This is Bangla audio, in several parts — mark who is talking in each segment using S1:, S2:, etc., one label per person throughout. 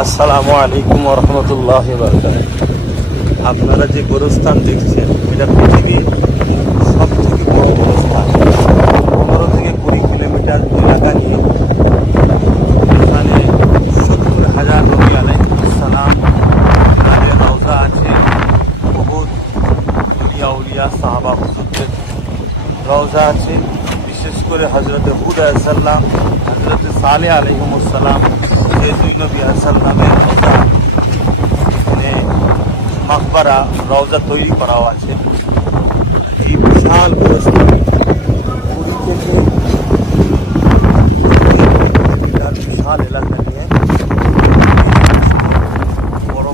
S1: আসসালামু আলাইকুম রহমতুল্লাহ আপনারা যে গোরস্থান দেখছেন, এটা পৃথিবীর সব থেকে বড় গোরস্থান। পনেরো থেকে কুড়ি কিলোমিটার এলাকা নিয়ে এখানে সত্তর হাজার নবী আলাইসালাম তাদের রওজা আছে। বহুত উলিয়া উলিয়া, সাহাবা হুজুরদের রওজা আছে। বিশেষ করে হজরত হুদ আসাল্লাম হজরত সালে আলহিমসাল্লাম আসাল্লামের রওজা মানে মাকবারা রওজা তৈরি করাও আছে এই বিশাল গোরস্থান পুরী থেকে বিশাল এলাকা নিয়ে বড়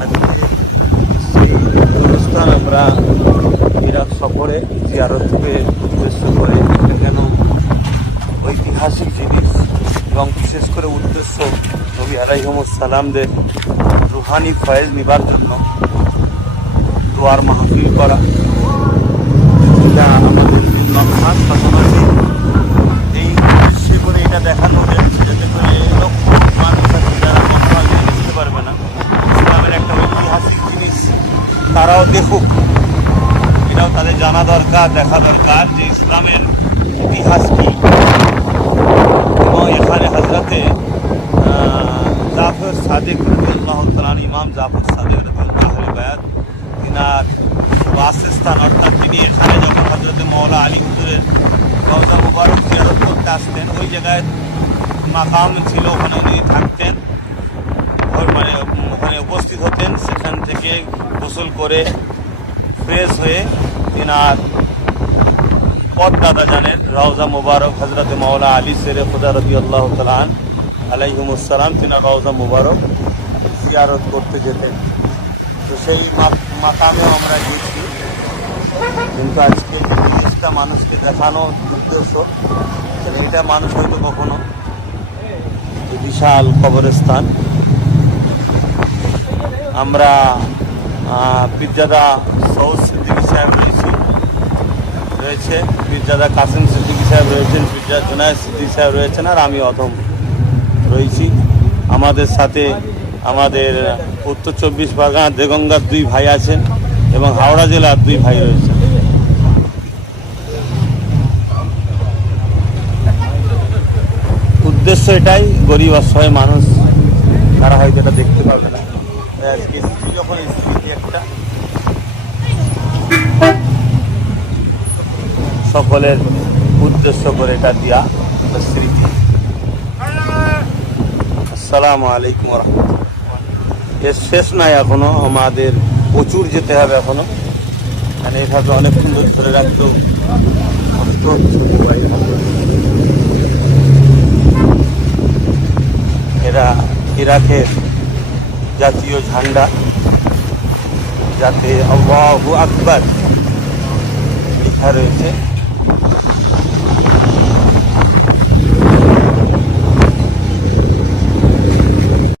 S1: আজকে সেই গোরস্থান আমরা ইরাক সফরে জিয়ারতকে উদ্দেশ্য করে কেন ঐতিহাসিক জিনিস এবং বিশেষ করে উদ্দেশ্য নবী আলাইহমসালামদের রুহানি ফয়েজ নিবার জন্য দোয়ার মাহফিল করা এটা আমাদের যে লক্ষণ পাশাপাশি এই উদ্দেশ্যে করে এটা দেখানো যায় যাতে করে লক্ষ মানুষ আছে যারা কখনো বুঝতে পারবে না। ইসলামের একটা ঐতিহাসিক জিনিস, তারাও দেখুক। এটাও তাদের জানা দরকার, দেখা দরকার যে ইসলামের ইতিহাস কি এবং এখানে হাজরাতে ইমাম জাফর বায়াত, তিনার বাসস্থান অর্থাৎ তিনি এখানে যখন হজরতে আলী হুজুরের রওজা মুবারক আসতেন, ওই জায়গায় মাকাম ছিল, ওখানে উনি থাকতেন মানে ওখানে উপস্থিত হতেন, সেখান থেকে গোসল করে ফ্রেশ হয়ে তিনার পথ জানেন, রওজা মুবারক হজরত মৌলা আলী সেরে খুদা রবি আল্লাহ তালান আলাইহিমুসালাম তিনার রওজা মুবারক। জিয়ারত করতে যেতেন। তো সেই মা- মাকামেও আমরা গেছি কিন্তু আজকে জিনিসটা মানুষকে দেখানো উদ্দেশ্য এটা মানুষ হয়তো কখনো বিশাল কবরস্থান। আমরা পীরজাদা সৌদ সিদ্দিকী সাহেব রয়েছি। রয়েছে পীরজাদা কাসিম সিদ্দিকী সাহেব রয়েছেন, পীরজাদা জুনায়দ সিদ্দিকী সাহেব রয়েছেন, আর আমি অথম রয়েছি। আমাদের সাথে আমাদের উত্তর চব্বিশ পরগনা দেগঙ্গার দুই ভাই আছেন এবং হাওড়া জেলার দুই ভাই রয়েছেন উদ্দেশ্য এটাই গরিব অসহায় মানুষ। তারা হয়তো এটা দেখতে পাবে না। আজকে যখন স্মৃতি একটা সকলের উদ্দেশ্য করে এটা দিয়া স্মৃতি। আসসালামু আলাইকুম রহমতুল্লাহ। এর শেষ নাই এখনও। আমাদের প্রচুর যেতে হবে এখনও। মানে এভাবে অনেকক্ষণ ধরে ধরে রাখতেও এরা ইরাকের জাতীয় ঝান্ডা। যাতে আল্লাহু আকবার লেখা রয়েছে।